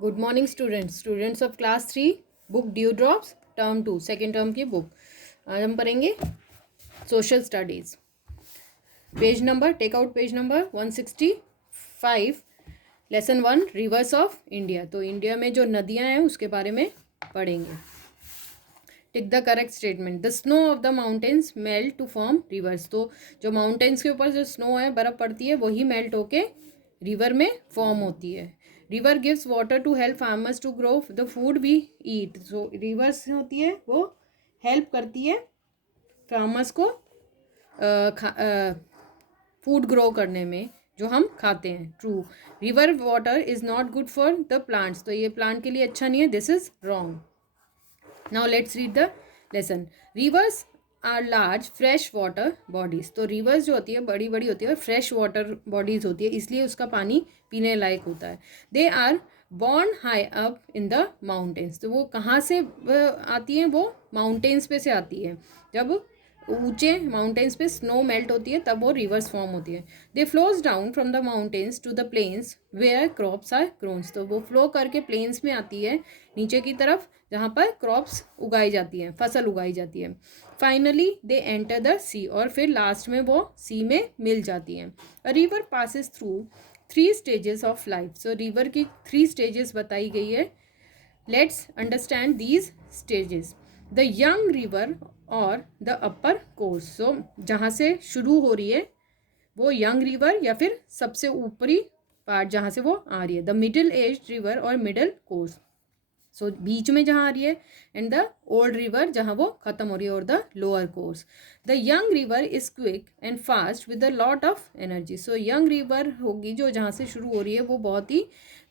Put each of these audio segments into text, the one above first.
Good morning students of class 3 book dew drops term 2 second term की book. आज हम पढ़ेंगे social studies. Page number take out page number 165, lesson 1 rivers of India. तो India में जो नदियां हैं उसके बारे में पढ़ेंगे। Tick the correct statement. The snow of the mountains melt to form rivers. तो जो माउंटेन्स के ऊपर जो स्नो है, बर्फ़ पड़ती है, वही मेल्ट होके रिवर में फॉर्म होती है। River gives water to help farmers to grow the food we eat. जो रिवर्स होती है वो हेल्प करती है फार्मर्स को फूड ग्रो करने में जो हम खाते हैं। True. River water is not good for the plants. तो ये प्लांट के लिए अच्छा नहीं है। This is wrong. Now let's read the lesson. Rivers are large fresh water bodies. तो रिवर्स जो होती है बड़ी बड़ी होती है, फ्रेश वाटर बॉडीज होती है, इसलिए उसका पानी पीने लायक होता है। They are born high up in the mountains. तो वो कहाँ से आती हैं? वो माउंटेन्स पे से आती है। जब ऊंचे माउंटेन्स पे स्नो मेल्ट होती है तब वो रिवर्स फॉर्म होती है। They flows down from the mountains to the plains where crops are grown. तो वो फ्लो करके प्लेन्स में आती है नीचे की तरफ, जहाँ पर क्रॉप्स उगाई जाती हैं, फसल उगाई जाती है। फाइनली दे एंटर द सी। और फिर लास्ट में वो सी में मिल जाती हैं। A river passes through 3 stages of life. So river की 3 स्टेजेस बताई गई है। Let's understand these stages. The young river और द अपर कोर्स। सो जहाँ से शुरू हो रही है वो यंग रिवर या फिर सबसे ऊपरी पार्ट जहाँ से वो आ रही है। द मिडिल एज रिवर और मिडिल कोर्स। सो बीच में जहाँ आ रही है, एंड द ओल्ड रिवर जहाँ वो खत्म हो रही है, और the lower course. The young river is quick and fast with a lot of energy. So young river होगी जो जहाँ से शुरू हो रही है वो बहुत ही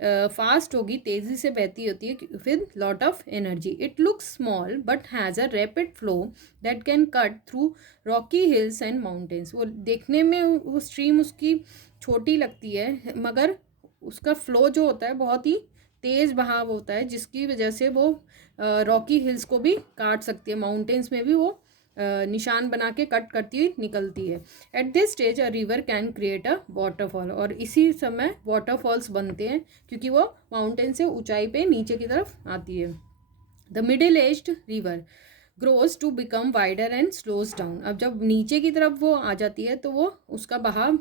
फास्ट होगी, तेज़ी से बहती होती है with lot of energy. It looks small but has a rapid flow that can cut through Rocky hills and mountains. वो देखने में वो स्ट्रीम उसकी छोटी लगती है, मगर उसका फ्लो जो होता है बहुत ही तेज़ बहाव होता है, जिसकी वजह से वो रॉकी हिल्स को भी काट सकती है, माउंटेन्स में भी वो निशान बना के कट करती हुई निकलती है। At this stage a river can create a waterfall. और इसी समय वाटरफॉल्स बनते हैं क्योंकि वो माउंटेन से ऊंचाई पे नीचे की तरफ आती है। The middle aged river grows to become wider and slows down. अब जब नीचे की तरफ वो आ जाती है तो वो उसका बहाव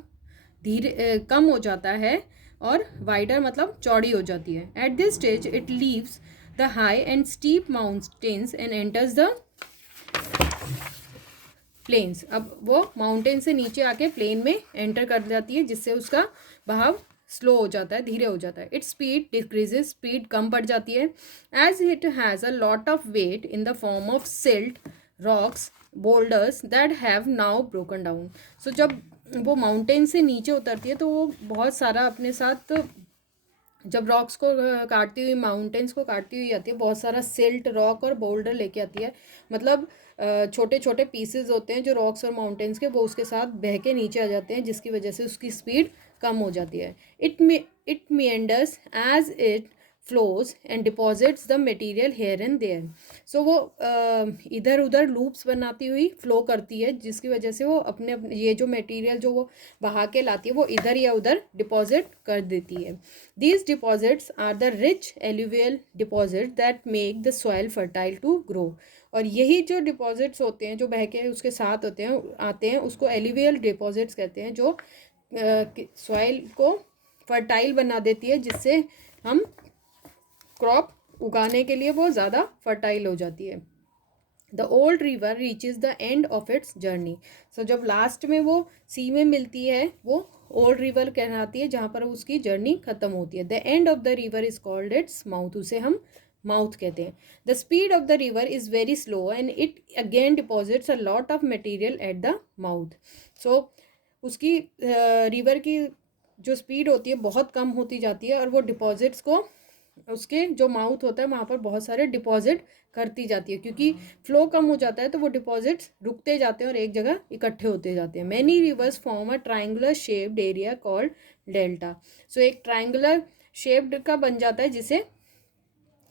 धीरे कम हो जाता है और वाइडर मतलब चौड़ी हो जाती है। At this stage it leaves the high and steep mountains and enters the plains. अब वो माउंटेन से नीचे आके प्लेन में एंटर कर जाती है, जिससे उसका बहाव स्लो हो जाता है, धीरे हो जाता है। Its speed decreases. स्पीड कम बढ़ जाती है। As it has a lot of weight in the form of silt rocks boulders that have now broken down. So जब वो माउंटेन से नीचे उतरती है तो वो बहुत सारा अपने साथ, जब रॉक्स को काटती हुई, माउंटेन्स को काटती हुई आती है, बहुत सारा सिल्ट रॉक और बोल्डर लेके आती है। मतलब छोटे छोटे पीसेस होते हैं जो रॉक्स और माउंटेन्स के, वो उसके साथ बह के नीचे आ जाते हैं, जिसकी वजह से उसकी स्पीड कम हो जाती है। It meanders as it flows and deposits the material here and there. So वो इधर उधर लूप्स बनाती हुई फ्लो करती है, जिसकी वजह से वो अपने ये जो मटेरियल जो वो बहा के लाती है वो इधर या उधर डिपॉजिट कर देती है। These deposits are the rich alluvial deposits that make the soil fertile to grow। और यही जो डिपॉजिट्स होते हैं जो बह के उसके साथ होते हैं आते हैं, उसको एल्यूवियल डिपॉजिट्स कहते हैं, जो सॉइल को फर्टाइल बना देती है, जिससे हम क्रॉप उगाने के लिए वो ज़्यादा फर्टाइल हो जाती है। The old river reaches the end of its journey. So जब लास्ट में वो सी में मिलती है वो ओल्ड रिवर कहलाती है, जहाँ पर उसकी जर्नी खत्म होती है। The end of the river is called its mouth. उसे हम माउथ कहते हैं। The speed of the river is very slow and it again deposits a lot of material at the mouth. So उसकी river की जो speed होती है बहुत कम होती जाती है, और वो डिपॉजिट्स को उसके जो माउथ होता है वहाँ पर बहुत सारे डिपॉजिट करती जाती है। क्योंकि फ्लो कम हो जाता है तो वो डिपॉजिट्स रुकते जाते हैं और एक जगह इकट्ठे होते जाते हैं। Many rivers form a triangular shaped area called delta. So एक ट्राइंगुलर शेप्ड का बन जाता है जिसे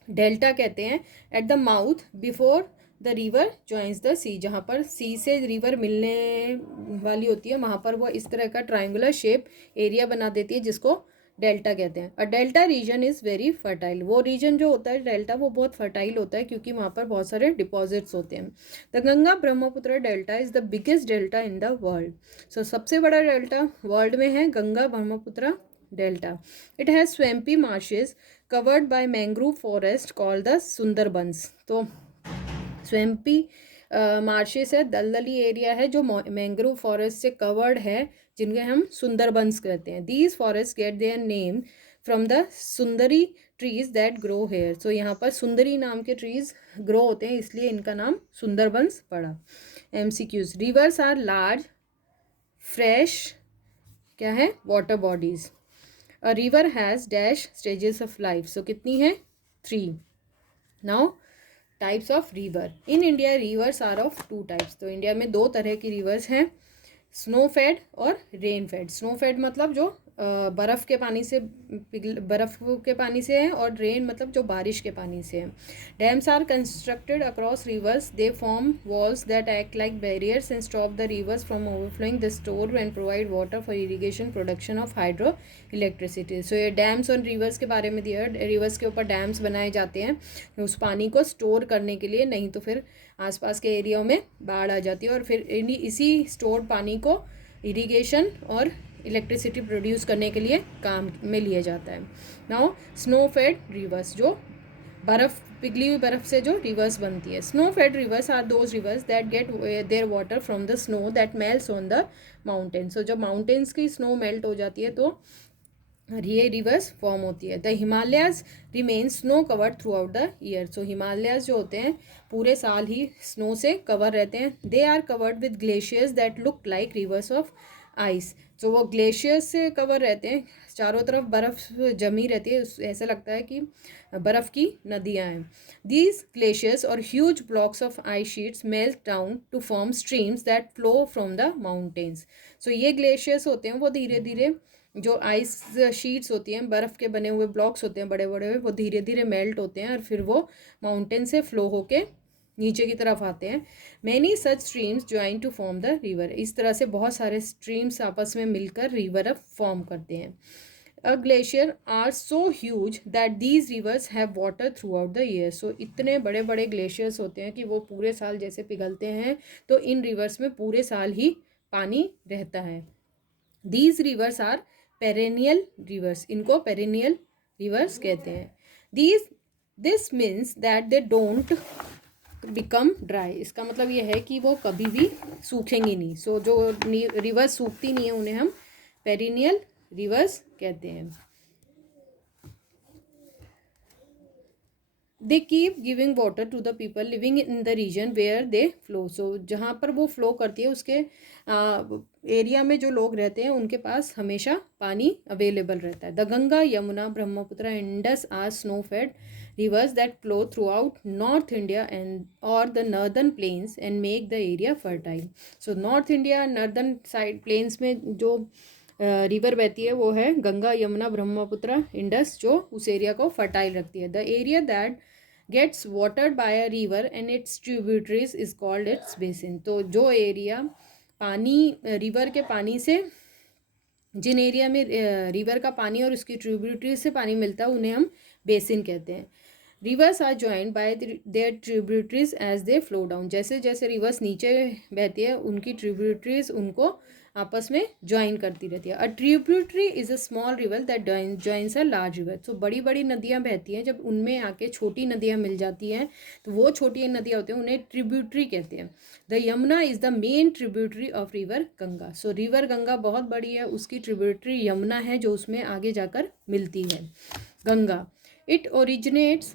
डेल्टा कहते हैं। At the mouth before the river joins the sea. जहाँ पर सी से रिवर मिलने वाली होती है वहाँ पर वो इस तरह का ट्राइंगुलर शेप एरिया बना देती है, जिसको डेल्टा कहते हैं। A delta region is very fertile, वो रीजन जो होता है डेल्टा वो बहुत फर्टाइल होता है क्योंकि वहाँ पर बहुत सारे डिपॉजिट्स होते हैं। The Ganga Brahmaputra delta is the biggest delta in the world. So सबसे बड़ा डेल्टा वर्ल्ड में है Ganga Brahmaputra delta. It has swampy marshes covered by mangrove forest called the Sundarbans. तो स्वैम्पी मार्शेस है, दलदली एरिया है जो मैंग्रोव फॉरेस्ट से कवर्ड है, जिनके हम सुंदरबंस कहते हैं। These forest get their name from the sundari trees that grow here. So यहाँ पर सुंदरी नाम के ट्रीज ग्रो होते हैं, इसलिए इनका नाम सुंदरबंस पड़ा। MCQs, rivers are large fresh क्या है water bodies. A river has dash stages of life. So कितनी है 3। Now types of river in India. Rivers are of 2 types. तो इंडिया में 2 तरह की रिवर्स हैं, स्नो फेड और रेन फेड। स्नो फेड मतलब जो बर्फ़ के पानी से बर्फ़ के पानी से है, और रेन मतलब जो बारिश के पानी से है। Dams are constructed across rivers, they form walls that act like barriers and stop the rivers from overflowing, the store and provide water for irrigation production of hydro electricity. So ये dams और reverse के बारे में दिया है। Reverse के ऊपर dams बनाए जाते हैं उस पानी को स्टोर करने के लिए, नहीं तो फिर आसपास के एरियाओं में बाढ़ आ जाती है और फिर इसी स्टोर पानी को इरिगेशन और इलेक्ट्रिसिटी प्रोड्यूस करने के लिए काम में लिया जाता है। नाउ स्नो फेड रिवर्स, जो पिघली हुई बर्फ़ से जो रिवर्स बनती है। Snow fed rivers are those rivers that get their water from the snow that melts on the mountain. So जब माउंटेन्स की स्नो मेल्ट हो जाती है तो ये रिवर्स फॉर्म होती है। The Himalayas remain snow covered throughout the year. So Himalayas जो होते हैं पूरे साल ही स्नो से कवर रहते हैं। They are covered with glaciers that look like rivers of ice. तो वो ग्लेशियर्स से कवर रहते हैं, चारों तरफ बर्फ़ जमी रहती है, ऐसा लगता है कि बर्फ़ की नदियाँ हैं। दीज ग्लेशियर्स और huge blocks of ice sheets melt down to form streams that flow from the mountains. So ये ग्लेशियर्स होते हैं वो धीरे धीरे, जो आइस शीट्स होती हैं, बर्फ़ के बने हुए ब्लॉक्स होते हैं बड़े बड़े, वो धीरे धीरे मेल्ट होते हैं और फिर वो माउंटेन से फ्लो होके नीचे की तरफ आते हैं। Many such streams join to form the river. इस तरह से बहुत सारे स्ट्रीम्स आपस में मिलकर रिवर फॉर्म करते हैं। A glacier are so huge that these rivers have water throughout the year. So इतने बड़े बड़े ग्लेशियर्स होते हैं कि वो पूरे साल जैसे पिघलते हैं, तो इन रिवर्स में पूरे साल ही पानी रहता है। These rivers are perennial rivers, इनको पेरेनियल रिवर्स कहते हैं। This means that they don't become dry. इसका मतलब ये है कि वो कभी भी सूखेंगी नहीं। सो जो रिवर्स सूखती नहीं है उन्हें हम पेरिनियल रिवर्स कहते हैं। They keep giving water to the people living in the region where they flow. So जहाँ पर वो फ्लो करती है उसके एरिया में जो लोग रहते हैं उनके पास हमेशा पानी अवेलेबल रहता है। The Ganga, Yamuna, Brahmaputra, Indus are snow fed rivers that flow throughout North India and or the northern plains and make the area fertile. So North India, northern side plains में जो रिवर बहती है वो है गंगा, यमुना, ब्रह्मपुत्र, इंडस, जो उस एरिया को फर्टाइल रखती है। The area that gets watered by a river and its tributaries is called its basin. तो जो एरिया पानी रिवर के पानी से, जिन एरिया में रिवर का पानी और उसकी ट्रिब्यूटरी से पानी मिलता है उन्हें हम बेसिन कहते हैं। Rivers are joined by their tributaries as they flow down. जैसे जैसे रिवर्स नीचे बहती है उनकी ट्रिब्यूटरीज उनको आपस में ज्वाइन करती रहती है। A tributary is a small river that joins a large river. तो बड़ी बड़ी नदियाँ बहती हैं, जब उनमें आके छोटी नदियाँ मिल जाती हैं तो वो छोटी नदियाँ होती हैं, उन्हें ट्रिब्यूटरी कहते हैं। The Yamuna is the main tributary of river Ganga. So river Ganga बहुत बड़ी है, उसकी ट्रिब्यूटरी यमुना है जो उसमें आगे जाकर मिलती है। Ganga, it originates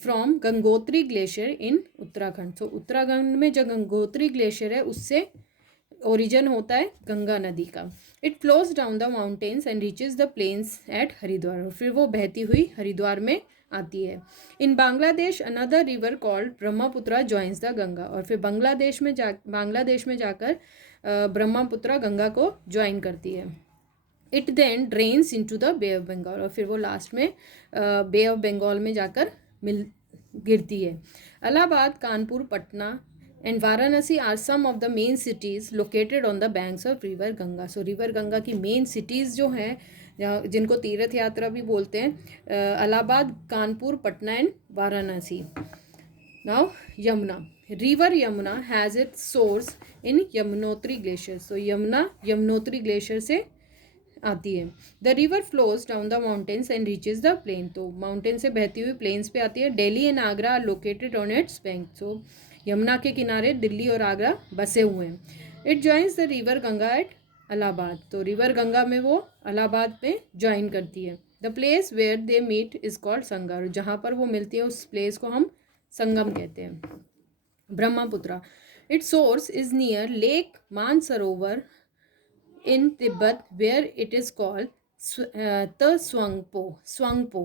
from Gangotri glacier in Uttarakhand. तो उत्तराखंड में जो गंगोत्री ग्लेशियर है उससे ओरिजिन होता है गंगा नदी का। It flows down the mountains and reaches the plains at Haridwar. फिर वो बहती हुई हरिद्वार में आती है। In Bangladesh another river called Brahmaputra joins the Ganga. और फिर बांग्लादेश में जाकर ब्रह्मपुत्र गंगा को ज्वाइन करती है। It then drains into the Bay of Bengal. और फिर वो लास्ट में बे ऑफ बंगाल में जाकर गिरती है। Allahabad, Kanpur, Patna and Varanasi are some of the main cities located on the banks of river Ganga. So river Ganga की मेन सिटीज़ जो हैं जिनको तीर्थ यात्रा भी बोलते हैं, Allahabad, Kanpur, Patna and Varanasi. Now Yamuna. River Yamuna has its source in Yamunotri glacier. So Yamuna Yamunotri glacier से आती है. The river flows down the mountains and reaches the plain. तो माउंटेन से बहती हुई प्लेन्स पे आती है. Delhi and Agra are located on its bank. So Yamuna के किनारे दिल्ली और आगरा बसे हुए हैं. It joins the river Ganga at Allahabad. तो रिवर गंगा में वो इलाहाबाद में ज्वाइन करती है. The place where they meet is called Sangam. जहाँ पर वो मिलती है उस प्लेस को हम संगम कहते हैं. Brahmaputra. It's source is near lake Mansarovar in Tibet where it is called the Swangpo.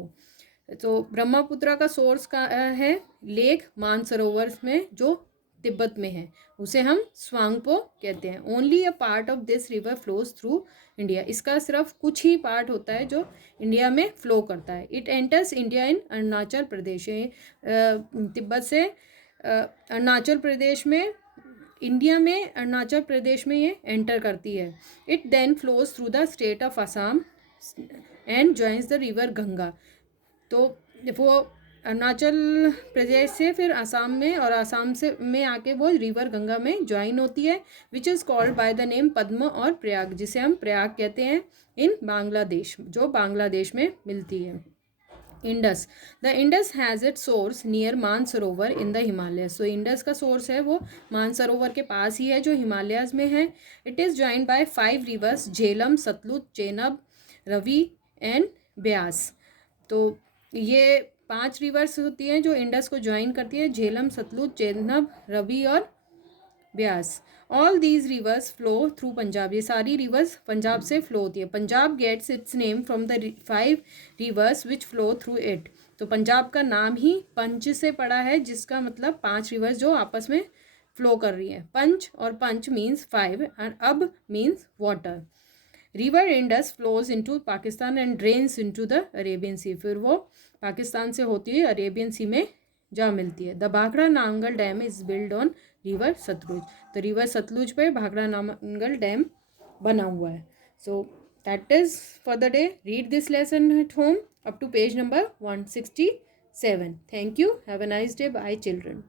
तो ब्रह्मपुत्रा का सोर्स का है लेक मानसरोवर में जो तिब्बत में है, उसे हम स्वांगपो कहते हैं. Only a part of this river flows through India. इसका सिर्फ कुछ ही पार्ट होता है जो इंडिया में फ्लो करता है. It enters India in Arunachal Pradesh. Tibet से अरुणाचल प्रदेश में, इंडिया में अरुणाचल प्रदेश में ये एंटर करती है. It then flows through the state of Assam and joins the river Ganga. तो वो अरुणाचल प्रदेश से फिर असम में, और असम से में आके वो रिवर गंगा में ज्वाइन होती है, which is called by the name Padma और प्रयाग, जिसे हम प्रयाग कहते हैं, इन बांग्लादेश, जो बांग्लादेश में मिलती है. Indus. The Indus has it source near Mansarovar in the Himalaya. So Indus का सोर्स है वो मानसरोवर के पास ही है जो हिमालयाज में है. It is joined by 5 rivers Jhelum, Sutlej, Chenab, Ravi and Beas. तो ये 5 रिवर्स होती हैं जो इंडस को ज्वाइन करती है. झेलम, सतलुज, चेनाब, रवि और Beas. All these rivers flow through Punjab. ये सारी रिवर्स पंजाब से फ्लो होती है. Punjab gets its name from the 5 rivers which flow through it. तो पंजाब का नाम ही पंच से पड़ा है, जिसका मतलब 5 रिवर्स जो आपस में फ्लो कर रही हैं. पंच और panch means 5 and ab means water. River Indus flows into Pakistan and drains into the Arabian sea. फिर वो पाकिस्तान से होती है अरेबियन सी में जा मिलती है. The Bhakra Nangal dam is build on river Sutlej. तो रिवर सतलुज पे भाखड़ा नांगल डैम बना हुआ है. So that is for the day. Read this lesson at home up to page number 167. Thank you. Have a nice day. Bye children.